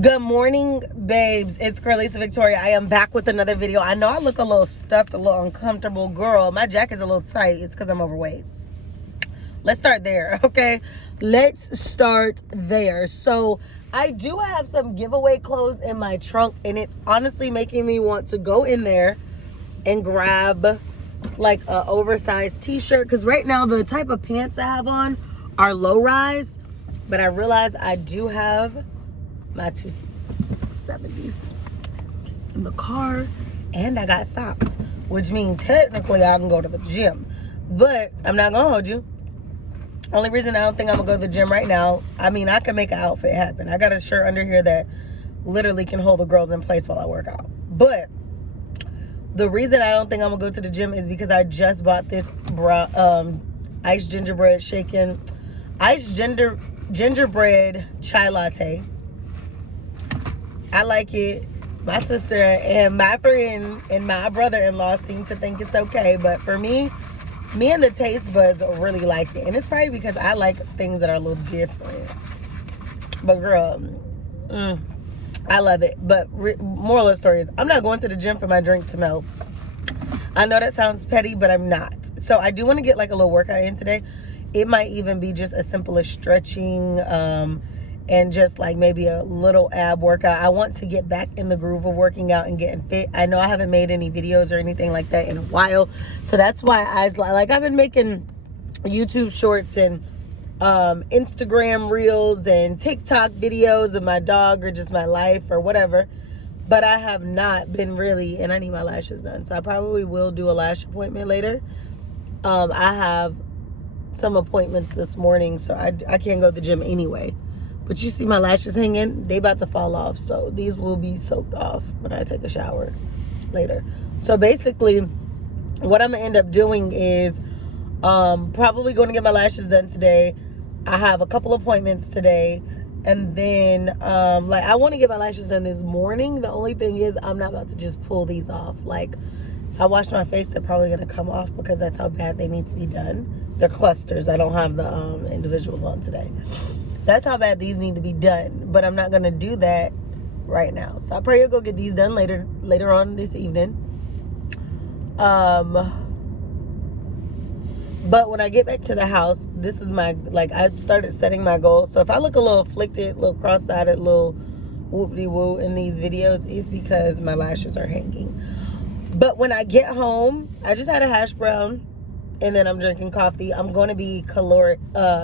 Good morning, babes. It's Lisa Victoria. I am back with another video. I know I look a little stuffed, a little uncomfortable. Girl, my jacket's a little tight. It's because I'm overweight. Let's start there, okay? Let's start there. So I do have some giveaway clothes in my trunk, and it's honestly making me want to go in there and grab like a oversized t-shirt, because right now the type of pants I have on are low rise, but I realize I do have my 270s in the car, and I got socks, which means technically I can go to the gym, but I'm not gonna hold you. Only reason I don't think I'm gonna go to the gym right now, I mean, I can make an outfit happen. I got a shirt under here that literally can hold the girls in place while I work out. But the reason I don't think I'm gonna go to the gym is because I just bought this iced gingerbread gingerbread chai latte. I like it. My sister and my friend and my brother-in-law seem to think it's okay, but for me and the taste buds really like it, and it's probably because I like things that are a little different. But girl, I love it. But moral of the story is, I'm not going to the gym for my drink to melt. I know that sounds petty, but I'm not. So I do want to get like a little workout in today. It might even be just as simple as stretching, and just like maybe a little ab workout. I want to get back in the groove of working out and getting fit. I know I haven't made any videos or anything like that in a while, so that's why I've been making YouTube shorts and Instagram reels and TikTok videos of my dog or just my life or whatever, but I have not been really, and I need my lashes done, so I probably will do a lash appointment later. I have some appointments this morning, so I can't go to the gym anyway. But you see my lashes hanging, they about to fall off, so these will be soaked off when I take a shower later. So basically what I'm gonna end up doing is probably going to get my lashes done today. I have a couple appointments today, and then I want to get my lashes done this morning. The only thing is, I'm not about to just pull these off. Like, if I wash my face, they're probably gonna come off because that's how bad they need to be done. They're clusters. I don't have the individuals on today. That's how bad these need to be done, but I'm not gonna do that right now. So I'll probably go get these done later on this evening. But when I get back to the house, this is my, I started setting my goals. So if I look a little afflicted, little cross-eyed, little whoop-de-woo in these videos, it's because my lashes are hanging. But when I get home, I just had a hash brown, and then I'm drinking coffee. I'm going to be calorie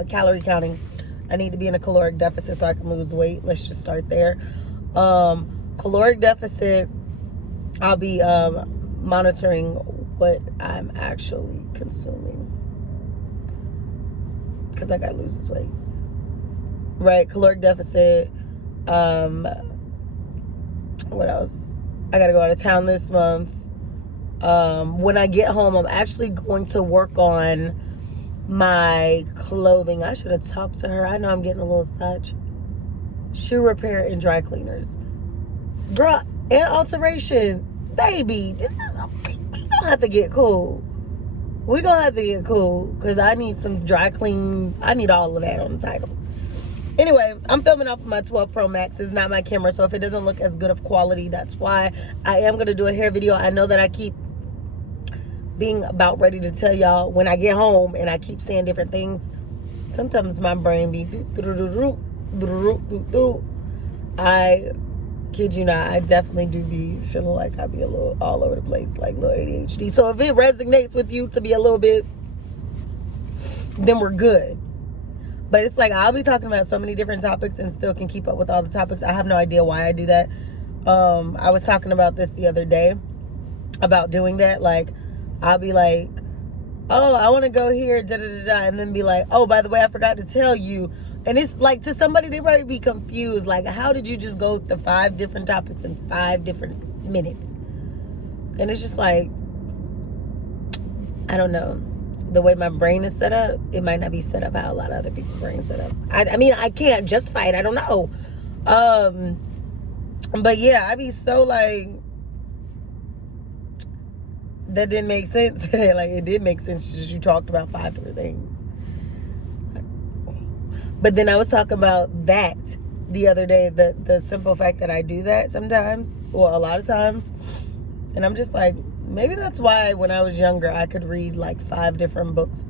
counting. I need to be in a caloric deficit so I can lose weight. Let's just start there. Caloric deficit, I'll be monitoring what I'm actually consuming, because I got to lose this weight. Right, caloric deficit. What else? I got to go out of town this month. When I get home, I'm actually going to work on my clothing. I should have talked to her. I know I'm getting a little such. Shoe repair and dry cleaners. Girl, and alteration. Baby, we gonna have to get cool. We're gonna have to get cool, because I need some dry clean. I need all of that on the title. Anyway, I'm filming off of my 12 Pro Max. It's not my camera, so if it doesn't look as good of quality, that's why. I am gonna do a hair video. I know that I keep being about ready to tell y'all when I get home, and I keep saying different things. Sometimes my brain be I kid you not, I definitely do be feeling like I be a little all over the place, like little ADHD. So if it resonates with you to be a little bit, then we're good. But it's like, I'll be talking about so many different topics and still can keep up with all the topics. I have no idea why I do that. I was talking about this the other day, about doing that. Like, I'll be like, oh, I want to go here, and then be like, oh, by the way, I forgot to tell you. And it's like, to somebody, they probably be confused. Like, how did you just go to 5 different topics in 5 different minutes? And it's just like, I don't know. The way my brain is set up, it might not be set up how a lot of other people's brains set up. I mean, I can't justify it. I don't know. But yeah, I be so like, that didn't make sense. Like, it did make sense, just you talked about 5 different things. But then I was talking about that the other day, the simple fact that I do that sometimes, well, a lot of times, and I'm just like, maybe that's why when I was younger I could read like 5 different books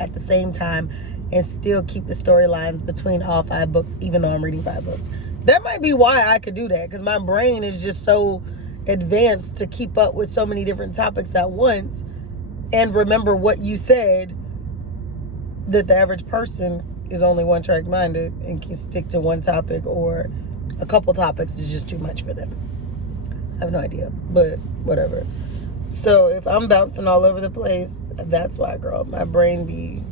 at the same time and still keep the storylines between all 5 books, even though I'm reading 5 books. That might be why I could do that, because my brain is just so advanced to keep up with so many different topics at once and remember what you said, that the average person is only one-track minded and can stick to one topic, or a couple topics is just too much for them. I have no idea, but whatever. So if I'm bouncing all over the place, that's why, girl. My brain be,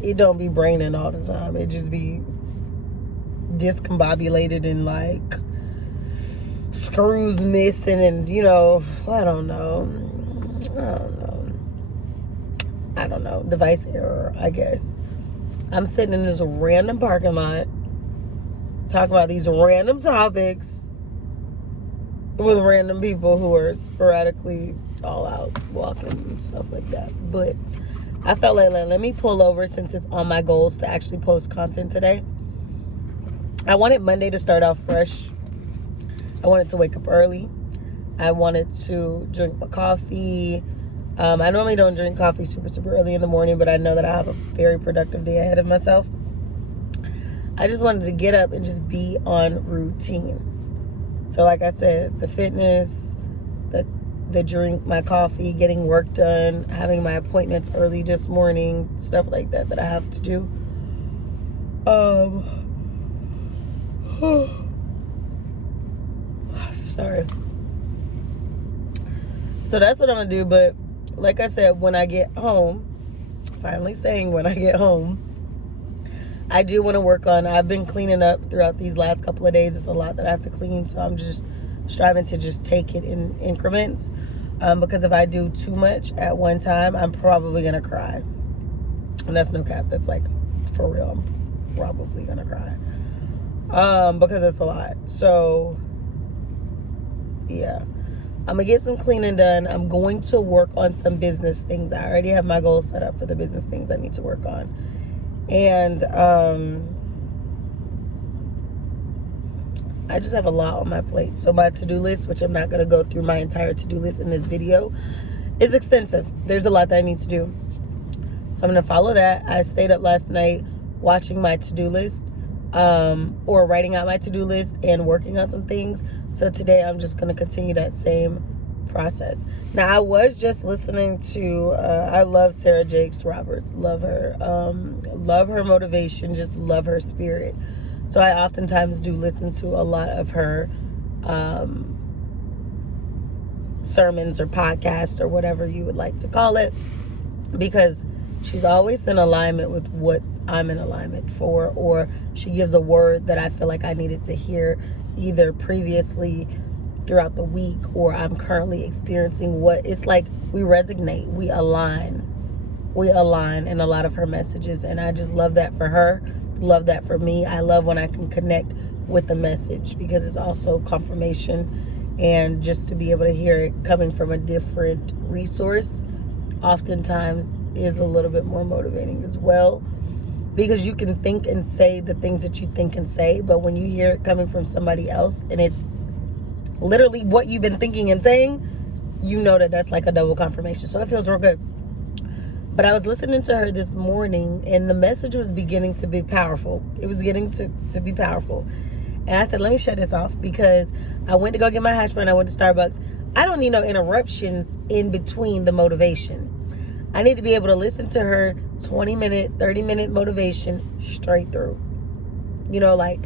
it don't be braining all the time. It just be discombobulated and like screws missing, and I don't know, device error, I guess. I'm sitting in this random parking lot talking about these random topics with random people who are sporadically all out walking and stuff like that. But I felt like let me pull over, since it's on my goals to actually post content today. I wanted Monday to start off fresh. I wanted to wake up early. I wanted to drink my coffee. I normally don't drink coffee super early in the morning, but I know that I have a very productive day ahead of myself. I just wanted to get up and just be on routine. So like I said, the fitness, the drink, my coffee, getting work done, having my appointments early this morning, stuff like that I have to do. Sorry. So that's what I'm gonna do. But like I said, when I get home, finally saying when I get home, I do want to work on, I've been cleaning up throughout these last couple of days. It's a lot that I have to clean, so I'm just striving to just take it in increments, because if I do too much at one time, I'm probably gonna cry. And that's no cap, that's like for real, I'm probably gonna cry, because it's a lot. So yeah, I'm gonna get some cleaning done. I'm going to work on some business things. I already have my goals set up for the business things I need to work on. And I just have a lot on my plate. So my to-do list, which I'm not going to go through my entire to-do list in this video, is extensive. There's a lot that I need to do. I'm going to follow that. I stayed up last night watching my to-do list, or writing out my to-do list and working on some things. So today I'm just going to continue that same process. Now, I was just listening to I love Sarah Jakes Roberts. Love her. Love her motivation. Just love her spirit. So I oftentimes do listen to a lot of her sermons or podcasts or whatever you would like to call it, because she's always in alignment with what I'm in alignment for, or she gives a word that I feel like I needed to hear either previously throughout the week, or I'm currently experiencing what it's like. We resonate, we align in a lot of her messages, and I just love that for her, love that for me. I love when I can connect with the message, because it's also confirmation, and just to be able to hear it coming from a different resource oftentimes is a little bit more motivating as well, because you can think and say the things that you think and say, but when you hear it coming from somebody else and it's literally what you've been thinking and saying, you know that that's like a double confirmation. So it feels real good. But I was listening to her this morning, and the message was beginning to be powerful. It was getting to be powerful. And I said, let me shut this off, because I went to go get my hash brown. I went to Starbucks. I don't need no interruptions in between the motivation. I need to be able to listen to her 20-minute, 30-minute motivation straight through. Like,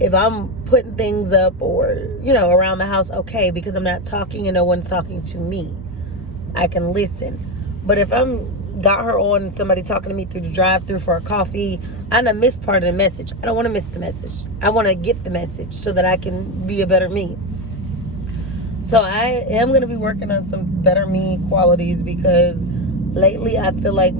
if I'm putting things up or, around the house, okay, because I'm not talking and no one's talking to me, I can listen. But if I'm got her on and somebody talking to me through the drive-thru for a coffee, I done missed part of the message. I don't want to miss the message. I want to get the message so that I can be a better me. So I am going to be working on some better me qualities, because lately I feel like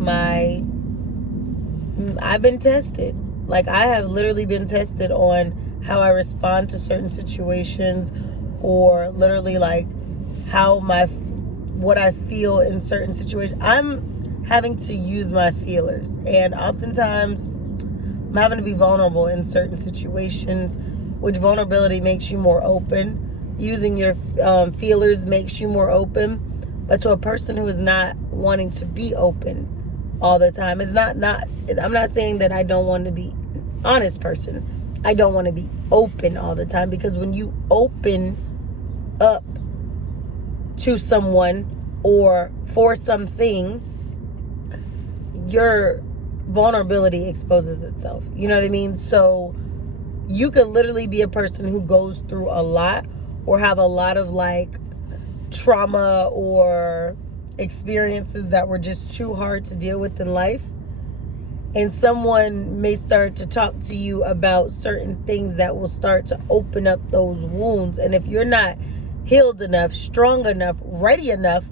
I've been tested. Like, I have literally been tested on how I respond to certain situations, or literally like what I feel in certain situations. I'm having to use my feelers, and oftentimes I'm having to be vulnerable in certain situations, which vulnerability makes you more open. Using your feelers makes you more open. But to a person who is not wanting to be open all the time, I'm not saying that I don't want to be an honest person. I don't want to be open all the time, because when you open up to someone or for something, your vulnerability exposes itself. You know what I mean? So you could literally be a person who goes through a lot or have a lot of like trauma or experiences that were just too hard to deal with in life. And someone may start to talk to you about certain things that will start to open up those wounds. And if you're not healed enough, strong enough, ready enough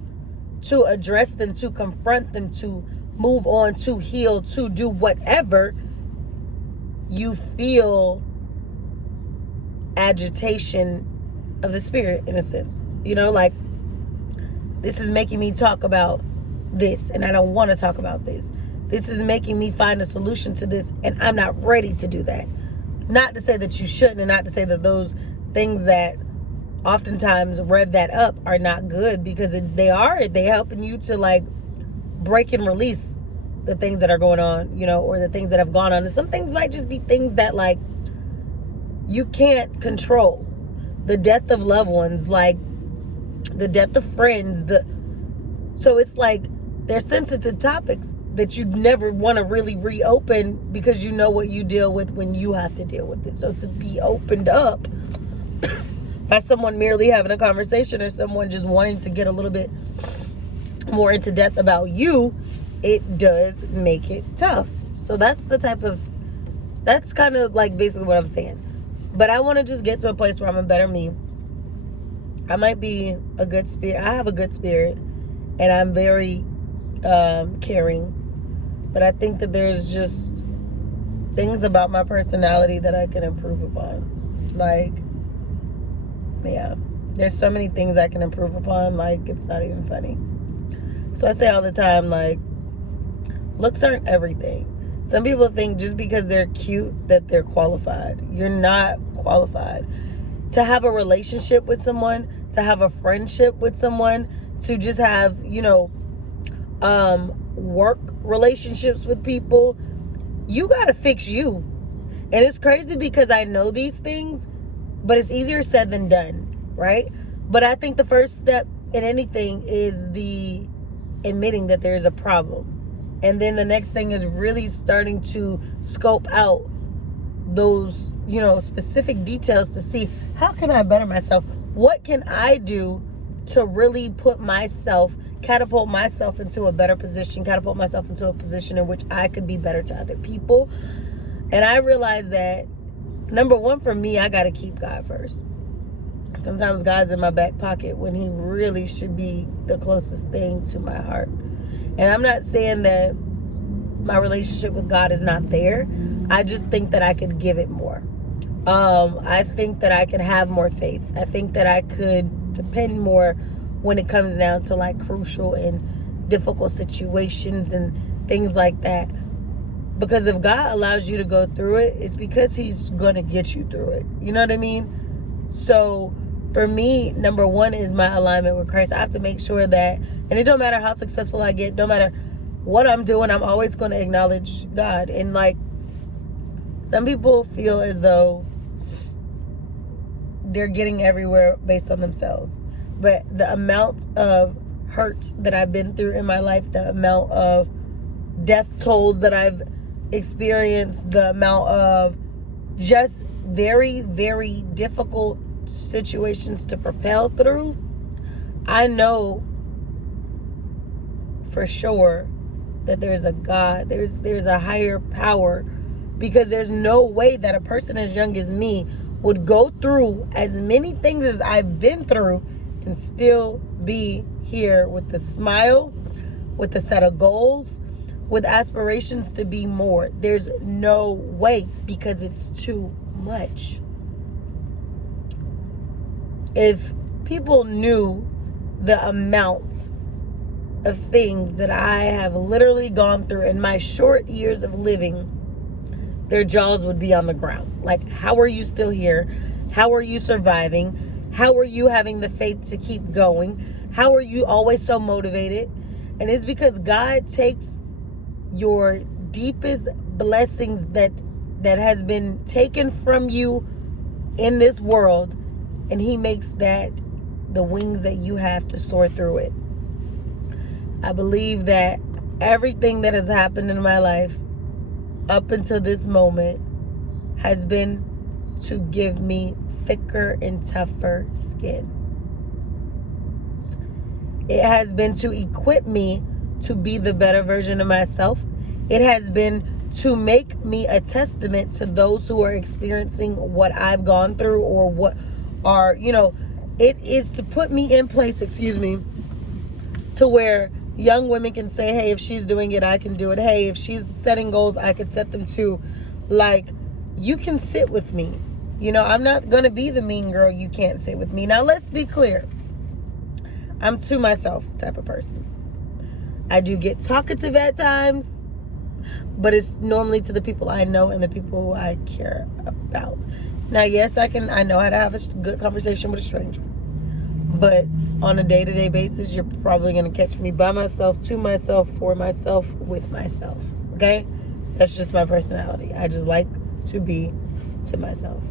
to address them, to confront them, to move on, to heal, to do whatever, you feel agitation of the spirit, in a sense. You know, like, this is making me talk about this, and I don't want to talk about this. This is making me find a solution to this, and I'm not ready to do that. Not to say that you shouldn't, and not to say that those things that oftentimes rev that up are not good, because they helping you to like break and release the things that are going on, you know, or the things that have gone on. And some things might just be things that like you can't control. The death of loved ones, like the death of friends, so it's like they're sensitive topics that you never want to really reopen, because you know what you deal with when you have to deal with it. So to be opened up by someone merely having a conversation, or someone just wanting to get a little bit more into depth about you, it does make it tough. So that's kind of like basically what I'm saying. But I want to just get to a place where I'm a better me. I might be a good spirit. I have a good spirit, and I'm very caring. But I think that there's just things about my personality that I can improve upon. Like, yeah, there's so many things I can improve upon. Like, it's not even funny. So I say all the time, like, looks aren't everything. Some people think just because they're cute that they're qualified. You're not qualified. To have a relationship with someone, to have a friendship with someone, to just have, you know, work relationships with people, you gotta fix you. And it's crazy because I know these things, but it's easier said than done, right? But I think the first step in anything is the admitting that there's a problem. And then the next thing is really starting to scope out those, you know, specific details to see, how can I better myself? What can I do to really catapult myself into a better position, catapult myself into a position in which I could be better to other people? And I realized that, number one, for me, I got to keep God first. Sometimes God's in my back pocket when he really should be the closest thing to my heart. And I'm not saying that my relationship with God is not there. I just think that I could give it more. I think that I could have more faith. I think that I could depend more when it comes down to like crucial and difficult situations and things like that. Because if God allows you to go through it, it's because he's going to get you through it. You know what I mean? So for me, number one is my alignment with Christ. I have to make sure that, and it don't matter how successful I get, no matter what I'm doing, I'm always going to acknowledge God. And like, some people feel as though they're getting everywhere based on themselves. But the amount of hurt that I've been through in my life, the amount of death tolls that I've experienced, the amount of just very, very difficult situations to propel through, I know for sure that there's a God, there's a higher power, because there's no way that a person as young as me would go through as many things as I've been through and still be here with a smile, with a set of goals, with aspirations to be more. There's no way, because it's too much. If people knew the amount of things that I have literally gone through in my short years of living, their jaws would be on the ground. Like, how are you still here? How are you surviving? How are you having the faith to keep going? How are you always so motivated? And it's because God takes your deepest blessings that has been taken from you in this world, and he makes that the wings that you have to soar through it. I believe that everything that has happened in my life up until this moment has been to give me thicker and tougher skin. It has been to equip me to be the better version of myself. It has been to make me a testament to those who are experiencing what I've gone through, or what are, it is to put me in place, to where young women can say, hey, if she's doing it, I can do it. Hey, if she's setting goals, I could set them too. Like, you can sit with me. I'm not going to be the mean girl. You can't sit with me. Now, let's be clear. I'm to myself type of person. I do get talkative at times, but it's normally to the people I know and the people who I care about. Now, yes, I know how to have a good conversation with a stranger, but on a day-to-day basis, you're probably going to catch me by myself, to myself, for myself, with myself. Okay? That's just my personality. I just like to be to myself.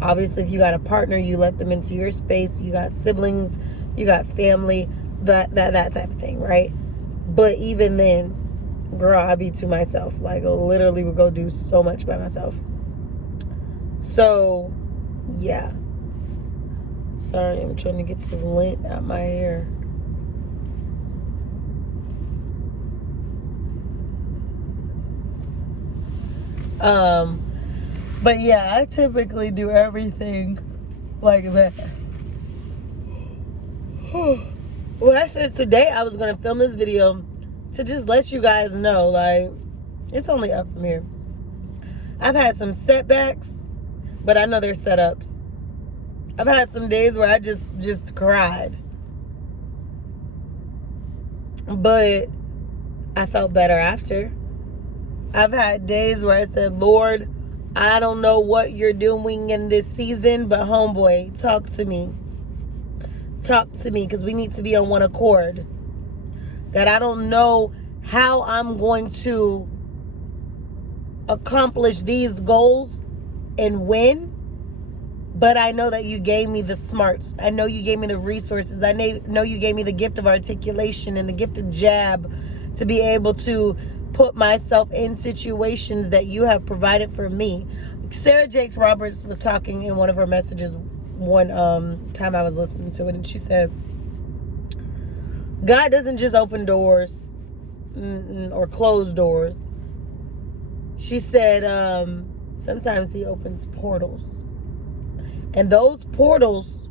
Obviously, if you got a partner, you let them into your space. You got siblings, you got family, that type of thing, right? But even then, girl, I be to myself. Like, literally would go do so much by myself. So, yeah. Sorry, I'm trying to get the lint out my hair. But yeah, I typically do everything like that. Well, I said today I was going to film this video to just let you guys know, like, it's only up from here. I've had some setbacks, but I know they're setups. I've had some days where I just cried. But I felt better after. I've had days where I said, Lord, I don't know what you're doing in this season, but homeboy, talk to me. Talk to me, because we need to be on one accord. God, I don't know how I'm going to accomplish these goals and when, but I know that you gave me the smarts. I know you gave me the resources. I know you gave me the gift of articulation and the gift of jab to be able to put myself in situations that you have provided for me. Sarah Jakes Roberts was talking in one of her messages one time I was listening to it, and she said, God doesn't just open doors or close doors. She said sometimes he opens portals. And those portals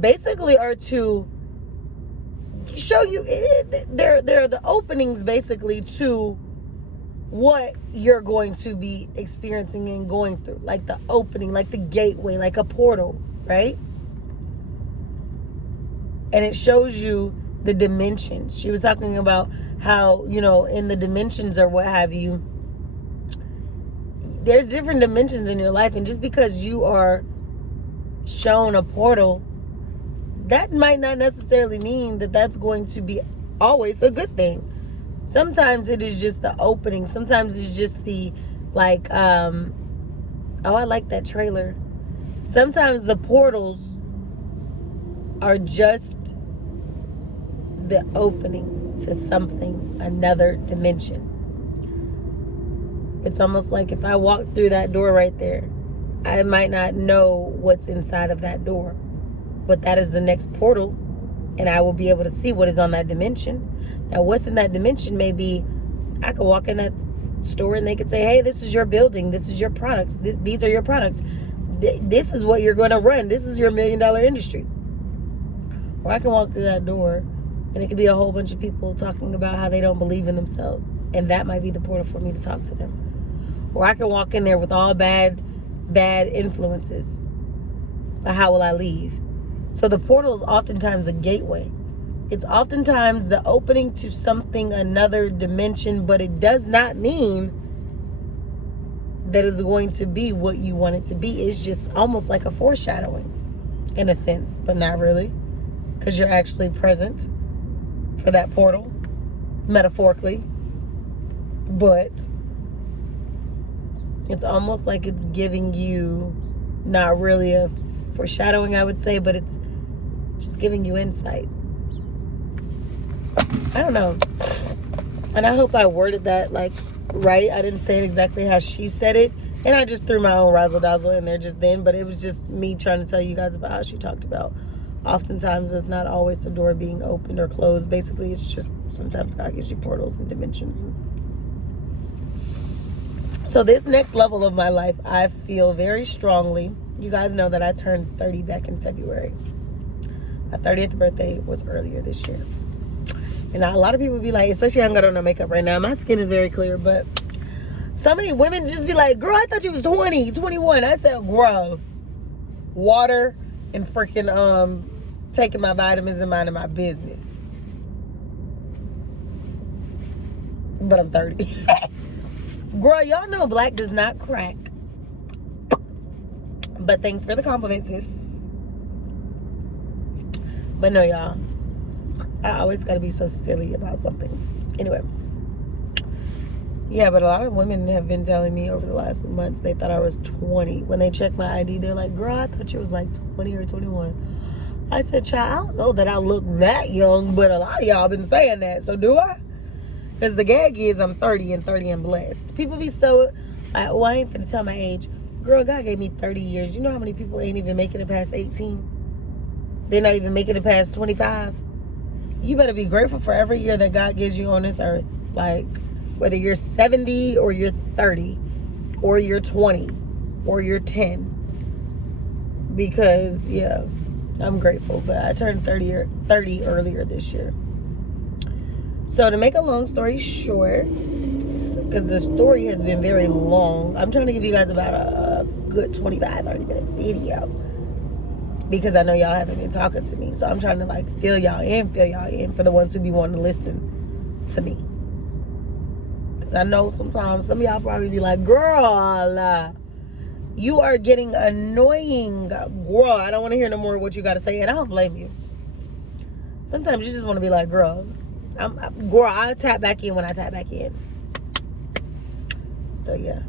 basically are to show you, they're the openings basically to what you're going to be experiencing and going through. Like the opening, like the gateway, like a portal, right? And it shows you the dimensions. She was talking about how, in the dimensions or what have you, there's different dimensions in your life. And just because you are shown a portal, that might not necessarily mean that that's going to be always a good thing. Sometimes it is just the opening. Sometimes it's just the, like, oh, I like that trailer. Sometimes the portals are just the opening to something, another dimension. It's almost like if I walk through that door right there, I might not know what's inside of that door, but that is the next portal, and I will be able to see what is on that dimension. Now, what's in that dimension may be, I could walk in that store and they could say, hey, this is your building, this is your products, these are your products, this is what you're going to run, this is your $1 million industry. Or I can walk through that door and it could be a whole bunch of people talking about how they don't believe in themselves, and that might be the portal for me to talk to them. Or I can walk in there with all bad influences, but how will I leave? So the portal is oftentimes a gateway. It's oftentimes the opening to something, another dimension, but it does not mean that is going to be what you want it to be. It's just almost like a foreshadowing in a sense, but not really, because you're actually present for that portal, metaphorically. But it's almost like it's giving you, not really a foreshadowing, I would say, but it's just giving you insight. I don't know. And I hope I worded that like right. I didn't say it exactly how she said it. And I just threw my own razzle dazzle in there just then. But it was just me trying to tell you guys about how she talked about. Oftentimes it's not always a door being opened or closed. Basically, it's just sometimes God gives you portals and dimensions. So this next level of my life, I feel very strongly. You guys know that I turned 30 back in February. My 30th birthday was earlier this year. And a lot of people be like, especially I ain't got on no makeup right now. My skin is very clear, but so many women just be like, girl, I thought you was 20, 21. I said, girl, water and freaking taking my vitamins and minding my business. But I'm 30. Girl, y'all know black does not crack. But thanks for the compliments, sis. But no, y'all. I always gotta be so silly about something. Anyway. Yeah, but a lot of women have been telling me over the last months they thought I was 20. When they check my ID, they're like, girl, I thought you was like 20 or 21. I said, child, I don't know that I look that young, but a lot of y'all been saying that. So do I? Because the gag is I'm 30 and 30 and blessed. People be so, like, oh, I ain't finna tell my age. Girl, God gave me 30 years. You know how many people ain't even making it past 18? They're not even making it past 25. You better be grateful for every year that God gives you on this earth. Like, whether you're 70 or you're 30 or you're 20 or you're 10. Because, yeah, I'm grateful. But I turned 30 earlier this year. So to make a long story short, because the story has been very long, I'm trying to give you guys about a good 25, 30 minute video. Because I know y'all haven't been talking to me. So I'm trying to like fill y'all in for the ones who be wanting to listen to me. Because I know sometimes some of y'all probably be like, girl, you are getting annoying. Girl, I don't want to hear no more of what you got to say. And I don't blame you. Sometimes you just want to be like, girl, I'll tap back in when I tap back in. So yeah.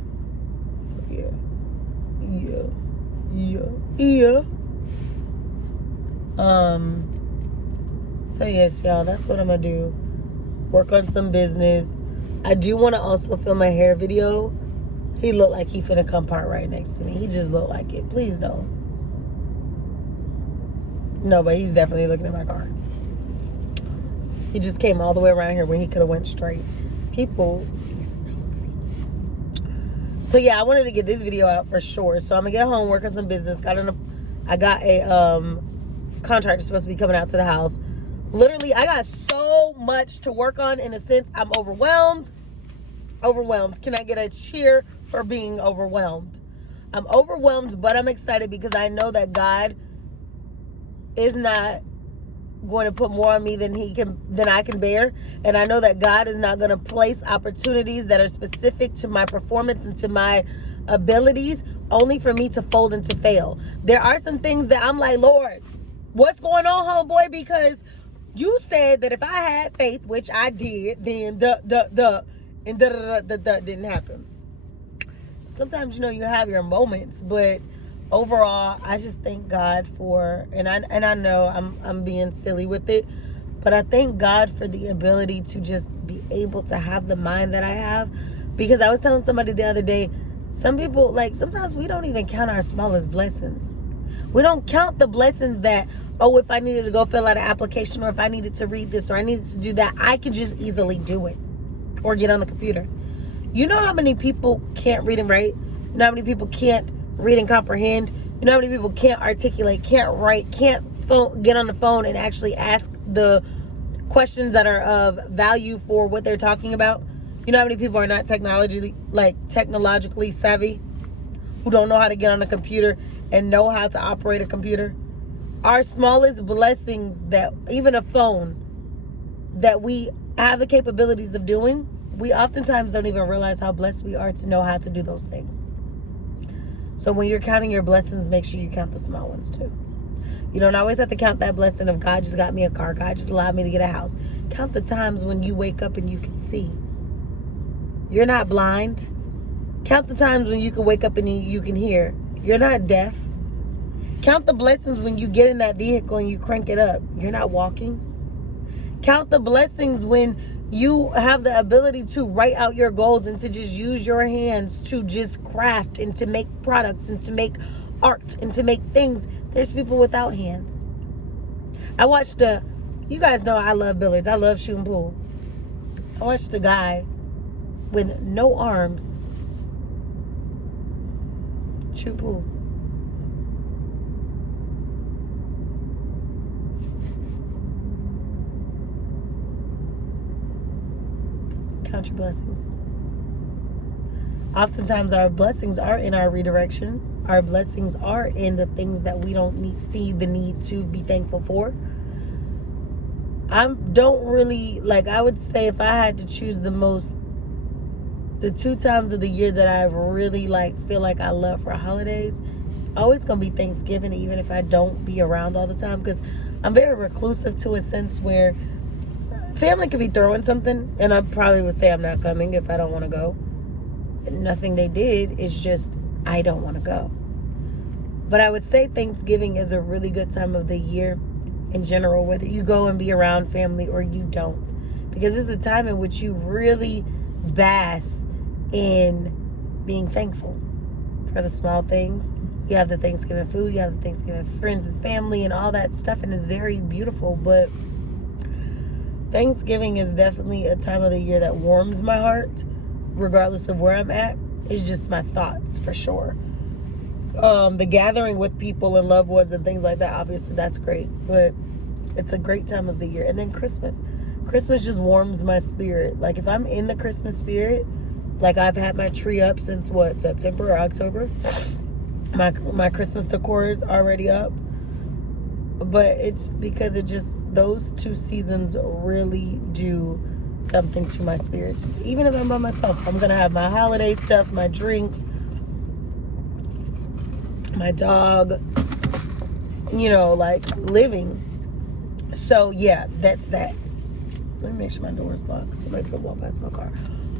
So yes, y'all, that's what I'm gonna do. Work on some business. I do want to also film a hair video. He looked like he finna come park right next to me. He just looked like it. Please don't. No, but he's definitely looking at my car. He just came all the way around here when he could have went straight. People, he's nosy. So yeah, I wanted to get this video out for sure. So I'm gonna get home, work on some business. I got a contractor supposed to be coming out to the house. Literally, I got so much to work on. In a sense, I'm overwhelmed. Can I get a cheer for being overwhelmed? I'm overwhelmed, but I'm excited because I know that God is not going to put more on me than I can bear. And I know that God is not going to place opportunities that are specific to my performance and to my abilities only for me to fold and to fail. There are some things that I'm like, Lord, what's going on, homeboy? Because you said that if I had faith, which I did, then didn't happen. So sometimes, you have your moments, but overall, I just thank God for, and I know I'm being silly with it, but I thank God for the ability to just be able to have the mind that I have. Because I was telling somebody the other day, some people, like, sometimes we don't even count our smallest blessings. We don't count the blessings that, oh, if I needed to go fill out an application, or if I needed to read this, or I needed to do that, I could just easily do it or get on the computer. You know how many people can't read and write? You know how many people can't read and comprehend? You know how many people can't articulate, can't write, can't get on the phone and actually ask the questions that are of value for what they're talking about? You know how many people are not technologically savvy, who don't know how to get on a computer and know how to operate a computer? Our smallest blessings, that even a phone, that we have the capabilities of doing, we oftentimes don't even realize how blessed we are to know how to do those things. So when you're counting your blessings, make sure you count the small ones too. You don't always have to count that blessing of God just got me a car, God just allowed me to get a house. Count the times when you wake up and you can see. You're not blind. Count the times when you can wake up and you can hear. You're not deaf. Count the blessings when you get in that vehicle and you crank it up. You're not walking. Count the blessings when you have the ability to write out your goals and to just use your hands to just craft and to make products and to make art and to make things. There's people without hands. I watched you guys know I love billiards. I love shooting pool. I watched a guy with no arms shoot pool. Count your blessings. Oftentimes our blessings are in our redirections. Our blessings are in the things that we don't see the need to be thankful for. I don't really, I would say if I had to choose the 2 times of the year that I really feel like I love for holidays, it's always going to be Thanksgiving, even if I don't be around all the time, because I'm very reclusive to a sense where family could be throwing something and I probably would say I'm not coming if I don't want to go. Nothing they did, is just I don't want to go. But I would say Thanksgiving is a really good time of the year in general, whether you go and be around family or you don't, because it's a time in which you really bask in being thankful for the small things. You have the Thanksgiving food, you have the Thanksgiving friends and family and all that stuff, and it's very beautiful. But Thanksgiving is definitely a time of the year that warms my heart, regardless of where I'm at. It's just my thoughts, for sure. The gathering with people and loved ones and things like that, obviously that's great, but it's a great time of the year. And then Christmas just warms my spirit. If I'm in the Christmas spirit, I've had my tree up since September or October. My Christmas decor is already up, but it's because those 2 seasons really do something to my spirit. Even if I'm by myself, I'm gonna have my holiday stuff, my drinks, my dog, living. So yeah, that's that. Let me make sure my door is locked. Somebody could walk past my car.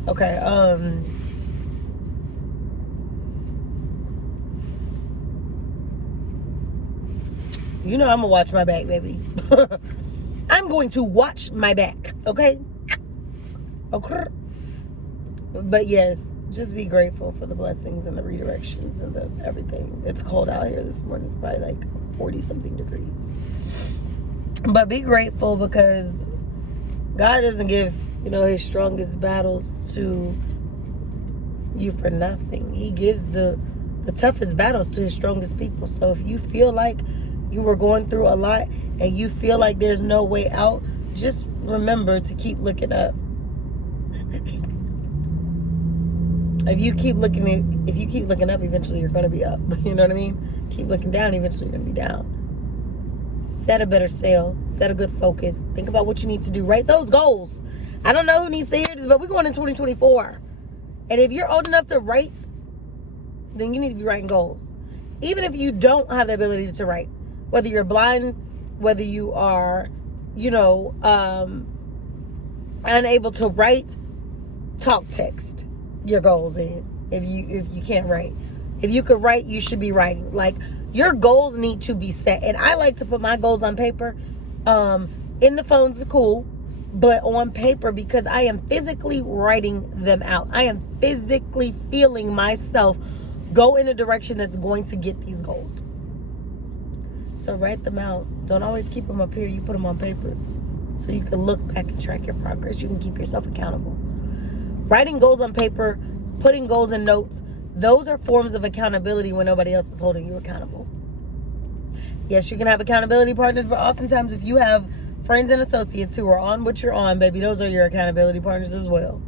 Okay, I'm gonna watch my back, baby. I'm going to watch my back, okay? Okay. But yes, just be grateful for the blessings and the redirections and the everything. It's cold out here this morning. It's probably 40 something degrees. But be grateful, because God doesn't give, his strongest battles to you for nothing. He gives the toughest battles to his strongest people. So if you feel like you were going through a lot and you feel like there's no way out, just remember to keep looking up. If you keep looking up, eventually you're going to be up. You know what I mean? Keep looking down, eventually you're going to be down. Set a better sail. Set a good focus. Think about what you need to do. Write those goals. I don't know who needs to hear this, but we're going in 2024. And if you're old enough to write, then you need to be writing goals. Even if you don't have the ability to write, whether you're blind, whether you are, unable to write, talk text your goals in. If you can't write, if you could write, you should be writing. Your goals need to be set. And I like to put my goals on paper. In the phones is cool, but on paper, because I am physically writing them out. I am physically feeling myself go in a direction that's going to get these goals. So write them out. Don't always keep them up here. You put them on paper so you can look back and track your progress. You can keep yourself accountable. Writing goals on paper, putting goals in notes, those are forms of accountability when nobody else is holding you accountable. Yes, you can have accountability partners, but oftentimes if you have friends and associates who are on what you're on, baby, those are your accountability partners as well.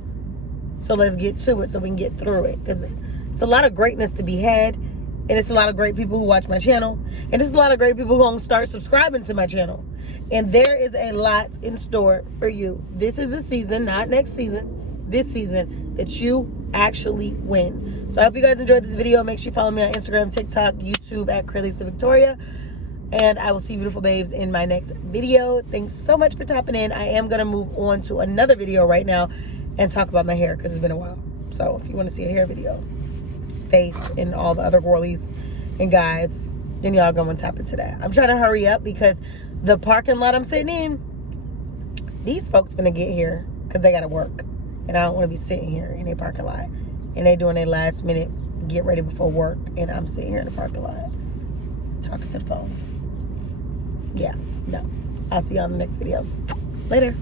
So let's get to it so we can get through it, because it's a lot of greatness to be had, and it's a lot of great people who watch my channel, and it's a lot of great people who are going to start subscribing to my channel, and there is a lot in store for you. This is the season, not next season, this season, that you actually win. So I hope you guys enjoyed this video. Make sure you follow me on Instagram, TikTok, YouTube at CreditLisaVictoria. And I will see you beautiful babes in my next video. Thanks so much for tapping in. I am going to move on to another video right now and talk about my hair because it's been a while. So if you want to see a hair video, Faith and all the other girlies and guys, then y'all go and tap into that. I'm trying to hurry up because the parking lot I'm sitting in, these folks finna get here because they got to work. And I don't want to be sitting here in a parking lot. And they doing their last minute get ready before work. And I'm sitting here in the parking lot talking to the phone. Yeah, no. I'll see you on the next video. Later.